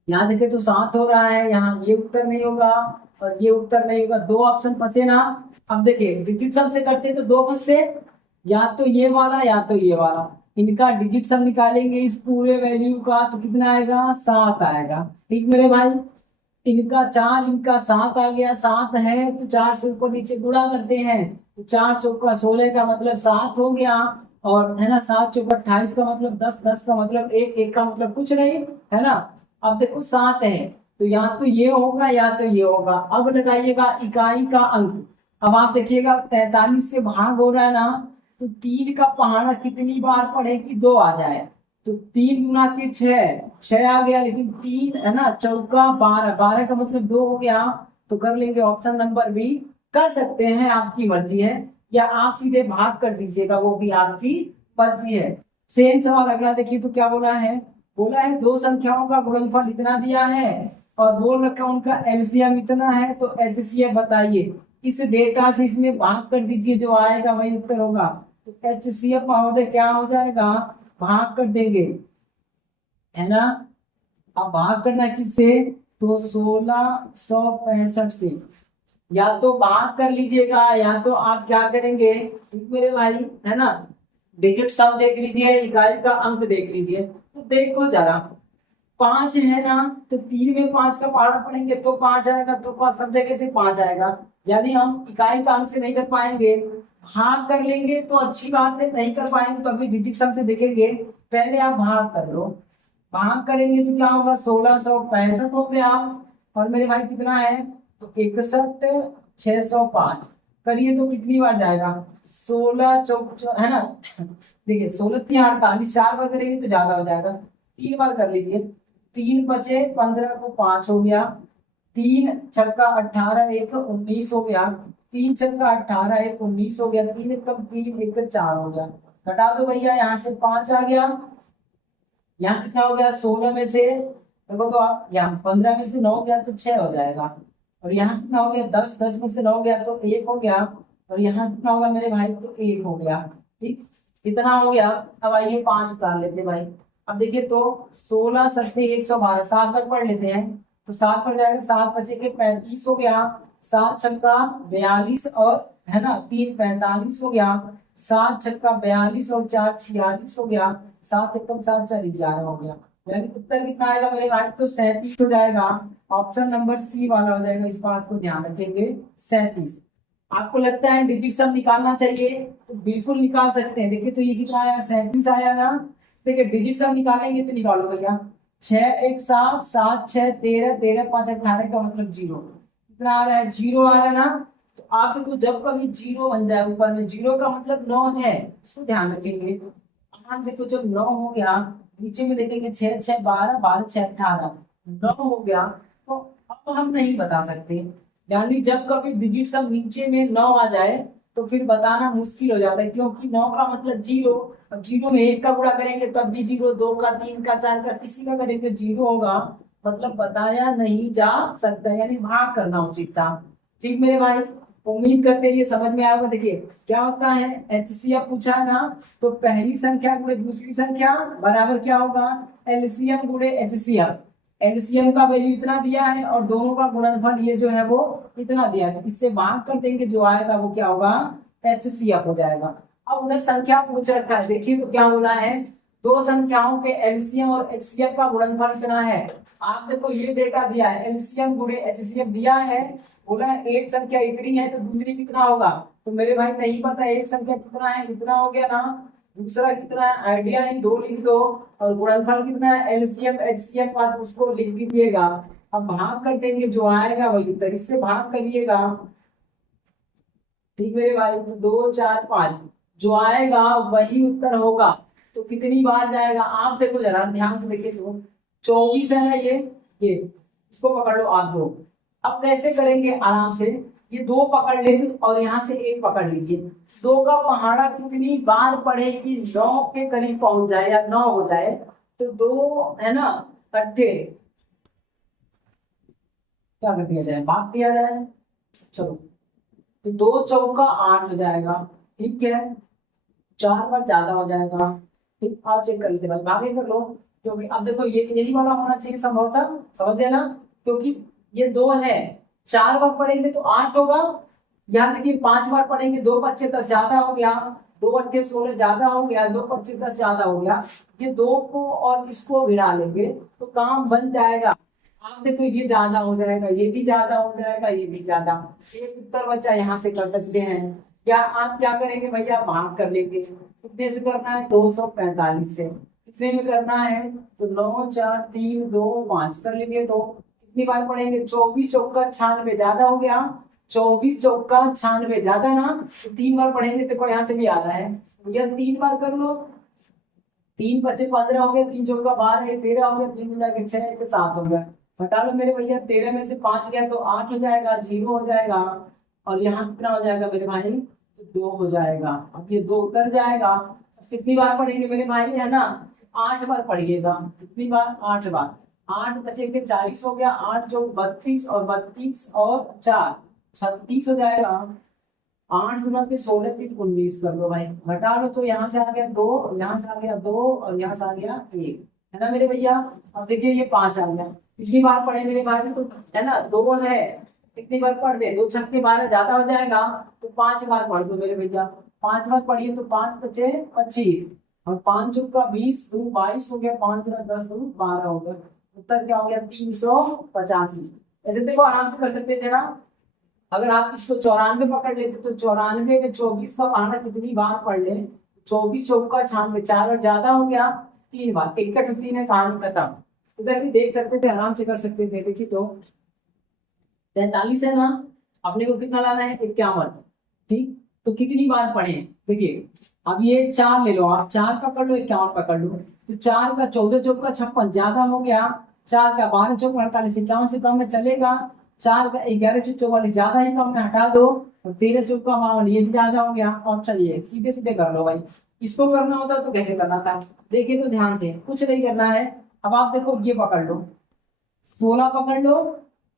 यहाँ देखिए तो 7 हो रहा है, यहाँ ये उत्तर नहीं होगा और ये उत्तर नहीं होगा, 2 ऑप्शन फंसे ना। अब देखिए डिजिट सम से करते तो 2 फंसते, या तो ये वाला या तो ये वाला, इनका डिजिट सम निकालेंगे इस पूरे वैल्यू का तो कितना आएगा, 7 आएगा। ठीक मेरे भाई, इनका 4 इनका 7 आ गया, 7 है तो 4 से ऊपर नीचे गुणा करते हैं, तो 4 चौका 16 का मतलब 7 हो गया, और है ना 7 चौका 28 का मतलब 10, 10 का मतलब 1, 1 का मतलब कुछ नहीं, है ना। अब देखो 7 है तो या तो ये होगा या तो ये होगा। अब लगाइएगा इकाई का अंक। अब आप देखिएगा 43 से भाग हो रहा है ना, तो 3 का पहाड़ा कितनी बार पढ़े कि 2 आ जाए, तो 3 गुना के 6, 6 आ गया, लेकिन 3 है ना चौका 12, 12 का मतलब 2 हो गया, तो कर लेंगे ऑप्शन नंबर बी। कर सकते हैं, आपकी मर्जी है, या आप सीधे भाग कर दीजिएगा, वो भी आपकी मर्जी है। सेम सवाल अगला देखिए तो क्या बोला है, बोला है दो संख्याओं का गुणनफल इतना दिया है और बोल रखा उनका एलसीएम इतना है, तो एचसीएफ बताइए। इस डेटा से इसमें भाग कर दीजिए, जो आएगा वही उत्तर होगा। तो एचसीएफ महोदय क्या हो जाएगा, भाग कर देंगे, है ना। अब भाग करना किससे, तो 1665 से, या तो भाग कर लीजिएगा या तो आप क्या करेंगे, ठीक मेरे भाई, है ना, डिजिट सम देख लीजिए, इकाई का अंक देख लीजिए। तो देखो जरा 5 है ना, तो 3 में 5 का पहाड़ा पढ़ेंगे तो 5 आएगा, तो 5 सब जगह से 5 आएगा, यानी हम इकाई का अंक से नहीं कर पाएंगे। भाग कर लेंगे तो अच्छी बात है, नहीं कर पाएंगे तो अभी डिजिट सम से देखेंगे। पहले आप भाग कर लो, भाग करेंगे तो क्या होगा, 1665 हो गया, और मेरे भाई कितना है, तो 61,605 करिए तो कितनी बार जाएगा, 16 चौक है ना, देखिए 16 3 48, 4 बार करेंगे तो ज्यादा हो जाएगा, 3 बार कर लीजिए, 3 बचे 15 को 5 हो गया, 3 छक्का 18 1 19 हो गया, 3 छक्का 18 1 19 हो गया, 3 कम 3 1 4 हो गया। घटा दो भैया, यहाँ से 5 आ गया, यहाँ कितना हो गया, 16 में से देखो तो आप, यहाँ 15 में से 9 गया तो 6 हो जाएगा, और यहाँ कितना हो गया 10, 10 में से 9 गया तो 1 हो गया, और यहाँ कितना होगा मेरे भाई, तो 1 हो गया। ठीक, कितना हो गया। अब आइए 5 उतार लेते भाई। अब देखिए तो 16 सत्ते 112, 7 बार पढ़ लेते हैं, तो 7 पढ़ जाएगा, 7 बचे के 35 हो गया, 7 छक्का 42 और है ना 3 45 हो गया, 7 छक्का 42 और 4 46 हो गया, 7 एकम 7 4 11 हो गया, यानी उत्तर कितना आएगा मेरे भाई, तो 37 हो जाएगा। ऑप्शन नंबर सी वाला हो जाएगा, इस बात को ध्यान रखेंगे 37। आपको लगता है डिजिट सम निकालना चाहिए तो बिल्कुल निकाल सकते हैं। देखिए तो ये कितना आया, 37 आया ना। देखिए डिजिट सम निकालेंगे तो निकालो भैया, 6 1 7 7 6 13 13 5 18 का मतलब 0, कितना आ रहा है, 0 आ रहा है ना। तो आप देखो जब कभी 0 बन जाए ऊपर में, 0 का मतलब 9 है, इसको ध्यान रखेंगे। आप देखो जब 9 हो गया, नीचे में देखेंगे 6 6 12 12 6 18, 9 हो गया, तो अब हम नहीं बता सकते, यानी जब कभी डिजिट सम नीचे में 9 आ जाए तो फिर बताना मुश्किल हो जाता है, क्योंकि 9 का मतलब 0। अब 0 में 1 का गुणा करेंगे तब भी 0, 2 का, 3 का, 4 का, किसी का करेंगे 0 होगा, मतलब बताया नहीं जा सकता, यानी भाग करना उचित था। ठीक मेरे भाई, उम्मीद करते हैं ये समझ में आएगा। देखिए क्या होता है, एचसीएफ पूछा है ना, तो पहली संख्या गुणे दूसरी संख्या बराबर क्या होगा, एलसीएम गुणे एचसीएफ। एलसीएम का वैल्यू इतना दिया है और दोनों का गुणनफल ये जो है वो इतना दिया है, तो इससे भाग कर देंगे, जो आएगा वो क्या होगा, एचसीएफ हो जाएगा। अब उधर संख्या पूछ रखा है, देखिए तो क्या बोला है, दो संख्याओं के एलसीएम और एचसीएफ का गुणनफल कितना है। आप देखो ये डेटा दिया है, एलसीएम गुणे एचसीएफ दिया है, बोला है एक संख्या इतनी है तो दूसरी कितना होगा, तो मेरे भाई नहीं पता एक संख्या कितना है, इतना हो गया ना, दूसरा कितना है आइडिया नहीं, 2 लिख दो, और गुणनफल कितना है एलसीएम एचसीएफ का, तो उसको लिख दीजिएगा। अब भाग कर देंगे, जो आएगा वही उत्तर, इससे भाग करिएगा। ठीक मेरे भाई, तो 2 4 5 जो आएगा वही उत्तर होगा। तो कितनी बार जाएगा आप देखो जरा ध्यान से देखिए, तो 24 है ना ये इसको पकड़ लो आप दो। अब कैसे करेंगे आराम से, ये 2 पकड़ लेंगे और यहाँ से 1 पकड़ लीजिए, 2 का पहाड़ा कितनी बार पढ़े कि 9 के करीब पहुंच जाए या 9 हो जाए, तो 2 है ना कट्ठे क्या कर दिया जाए, भाग दिया जाए। चलो, तो 2 चौका 8 हो जाएगा, ठीक है, 4 बार ज्यादा हो जाएगा। ठीक, आप चेक कर लेते भाई, भागे कर लो, क्योंकि अब देखो ये यही वाला होना चाहिए संभवतः, समझ लेना, क्योंकि ये 2 है, 4 बार पढ़ेंगे तो 8 होगा, यहाँ देखिए 5 बार पढ़ेंगे, 2 25 10 ज्यादा हो गया, 2 8 16 ज्यादा हो गया, 2 25 10 ज्यादा हो गया, ये 2 को और इसको गिरा लेंगे तो काम बन जाएगा। आप देखो ये ज्यादा हो जाएगा, ये भी ज्यादा हो जाएगा, ये भी ज्यादा, एक उत्तर बचा, यहाँ से कर सकते हैं। क्या आप क्या करेंगे भैया, भाग कर लेंगे, कितने से करना है 245 से, कितने में करना है, तो 9 4 3 2 5 कर लेंगे, तो कितनी बार पढ़ेंगे, 24 चौका 96 ज्यादा हो गया, 24 चौका 96 ज्यादा ना, तो 3 बार पढ़ेंगे, देखो यहाँ से भी आ रहा है, भैया 3 बार कर लो, 3 बचे 15 हो गया, 3 चौका 12 13 हो गया, 3 मिला के 6 7 हो गया, हटा लो मेरे भैया, 13 में से 5 गया तो 8 हो जाएगा, 0 हो जाएगा, और यहाँ कितना हो जाएगा मेरे भाई, तो 2 हो जाएगा। अब ये 2 उतर जाएगा, कितनी बार पढ़ेंगे मेरे भाई, है ना, 8 बार पढ़िएगा, कितनी बार, 8 बार, 8 बचे के 40 हो गया, 8 जो 32 और 32 और 4 36 हो जाएगा, 8 गुना के 16 3 19 कर लो भाई, घटा लो, तो यहाँ से आ गया 2, यहाँ से आ गया 2, और यहाँ से आ गया 1, है ना मेरे भैया। अब देखिए ये 5 आ गया, कितनी बार पढ़े मेरे भाई, तो है ना 2 है, कितनी बार पढ़ दे, 2 छक्के 12 ज्यादा हो जाएगा, तो 5 बार पढ़ दो मेरे भैया, 5 बार पढ़िए, तो 5 बचे 25, और 5 चौका 20 2 22 हो गया, 5 गुना 10 2 12 हो गया, उत्तर क्या हो गया 385। ऐसे देखो आराम से कर सकते थे ना, अगर आप इसको 94 पकड़ लेते तो 94 में 24 का पहाड़ा कितनी बार पढ़ ले, 24 चौका 96, 4 और ज्यादा हो गया 3 बार, इकट्ठ 3 है, कहानी खत्म। इधर भी देख सकते थे, आराम से कर सकते थे। देखिए तो 43 है ना, अपने को कितना लाना है 51, ठीक, तो कितनी बार पढ़े, देखिए अब ये 4 ले लो, आप 4 पकड़ लो, 51 पकड़ लो, तो 4 का 14 चौका 56 ज्यादा हो गया, 4 का 12 चौका 48, 51 से कम में चलेगा, 4 का 11 चौक 44 ज्यादा है, कम में हटा दो, और 13 चौका 52 ये भी ज्यादा हो गया, ऑप्शन ये, सीधे सीधे कर लो भाई। इसको करना होता तो कैसे करना था, देखिए तो ध्यान से, कुछ नहीं करना है। अब आप देखो ये पकड़ लो, 16 पकड़ लो,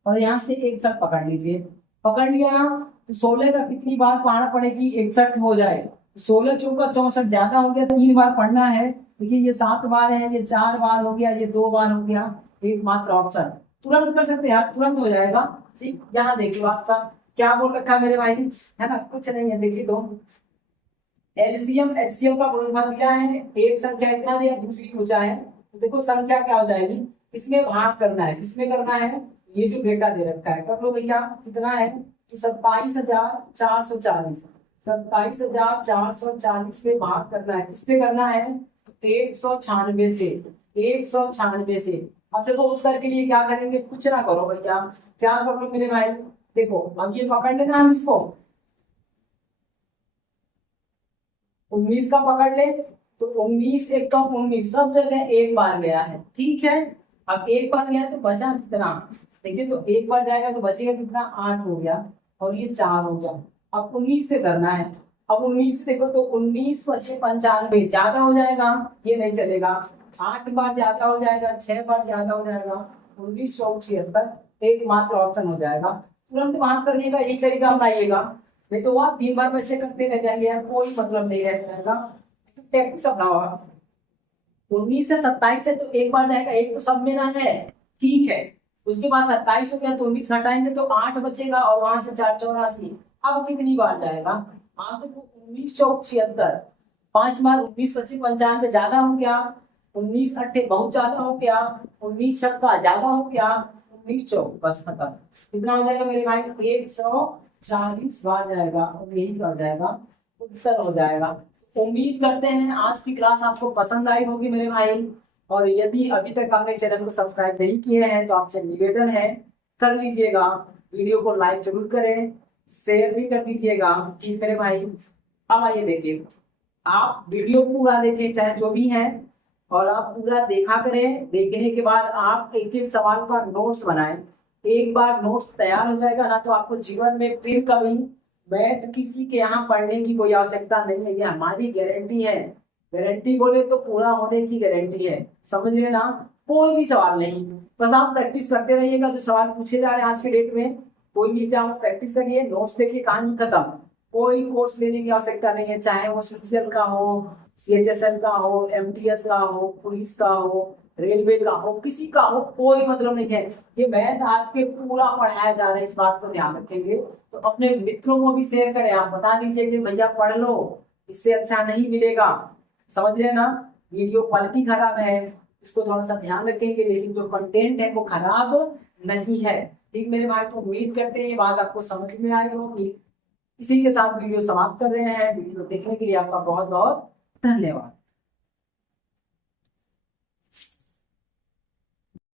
और यहाँ से 61 पकड़ लीजिए, पकड़ लिया ना, तो 16 का कितनी बार पढ़ना पड़ेगी, 61 हो जाए, 16 चौका 64 ज्यादा हो गया, 3 बार पढ़ना है, देखिए ये 7 बार है, ये 4 बार हो गया, ये 2 बार हो गया, एक मात्र ऑप्शन, तुरंत कर सकते हैं आप, तुरंत हो जाएगा। ठीक, यहाँ देख लो आपका क्या बोल रखा है मेरे भाई, है ना, कुछ नहीं है, देखिए तो एलसीएम एचसीएम का गुणनफल दिया है, एक संख्या इतना दिया, दूसरी पूछा है, तो देखो संख्या क्या हो जाएगी, इसमें भाग करना है, किसमें करना है, ये जो डेटा दे रखा है, कर लो भैया, कितना है, तो 27,440, 27,440 में भाग करना है, किससे करना है, 196 से, 196 से। अब देखो उत्तर के लिए क्या करेंगे, कुछ ना करो भैया, क्या कर लो मेरे भाई, देखो अब ये पकड़ लेना हम इसको, 19 का पकड़ ले, तो 19 एक कम 19 सब जगह एक बार गया है, ठीक है, अब एक बार गया तो बचा कितना, देखिए तो एक बार जाएगा तो बचेगा कितना, 8 हो गया, और ये 4 हो गया, अब 19 से करना है। अब 19 देखो तो 19 पचे 95 ज्यादा हो जाएगा, ये नहीं चलेगा। 8 बार ज्यादा हो जाएगा, 6 बार ज्यादा हो जाएगा, 19 चौक 76 एकमात्र ऑप्शन हो जाएगा। तुरंत वहां करने का यही तरीका अपनाइएगा, नहीं तो आप 3 बार वैसे करते रह जाएंगे यार, कोई मतलब नहीं रह जाएगा। टेक्निक्स अपनाओ आप। 19 से 27 से तो एक बार जाएगा, एक तो सब में ना है, ठीक है। उसके बाद 27 हो गया तो 19 हटाएंगे तो 8 बचेगा और वहां से 4 84। अब कितनी बार जाएगा? हाँ तो 19 चौक 76, 5 बार 19 25 95 ज्यादा हो गया, 19 अट्ठे बहुत ज्यादा हो गया, 19 छक्का ज्यादा हो गया, 19 चौक बस खत्म। कितना हो जाएगा मेरे भाई? 140 बार जाएगा और यही कर जाएगा, उत्तर हो जाएगा। उम्मीद करते हैं आज की क्लास आपको पसंद आई होगी मेरे भाई। और यदि अभी तक आपने चैनल को सब्सक्राइब नहीं किए हैं तो आपसे निवेदन है कर लीजिएगा, वीडियो को लाइक जरूर करें, शेयर भी कर दीजिएगा, ठीक मेरे भाई। अब आइए देखिए, आप वीडियो पूरा देखें चाहे जो भी है, और आप पूरा देखा करें। देखने के बाद आप एक एक सवाल का नोट्स बनाएं। एक बार नोट्स तैयार हो जाएगा ना तो आपको जीवन में फिर कभी मैथ किसी के यहाँ पढ़ने की कोई आवश्यकता नहीं है, ये हमारी गारंटी है। गारंटी बोले तो पूरा होने की गारंटी है, समझ रहे ना। कोई भी सवाल नहीं, बस आप प्रैक्टिस करते रहिएगा। जो सवाल पूछे जा रहे हैं आज के डेट में, कोई भी एग्जाम प्रैक्टिस करिए, नोट्स देखिए, कहानी खत्म। कोई कोर्स लेने की आवश्यकता नहीं है, चाहे वो सीजीएल का हो, सीएचएसएल का हो, एमटीएस का हो, पुलिस का हो, रेलवे का हो, किसी का हो, कोई मतलब नहीं है। ये मैथ आपके पूरा पढ़ाया जा रहा है, इस बात को ध्यान रखेंगे। तो अपने मित्रों को भी शेयर करें, आप बता दीजिए कि भैया पढ़ लो, इससे अच्छा नहीं मिलेगा। समझ रहे ना, वीडियो क्वालिटी खराब है, इसको थोड़ा सा ध्यान रखेंगे, लेकिन जो कंटेंट है वो खराब नहीं है, ठीक मेरे भाई। तो उम्मीद करते हैं ये बात आपको समझ में आई होगी। इसी के साथ वीडियो समाप्त कर रहे हैं। वीडियो देखने के लिए आपका बहुत बहुत धन्यवाद।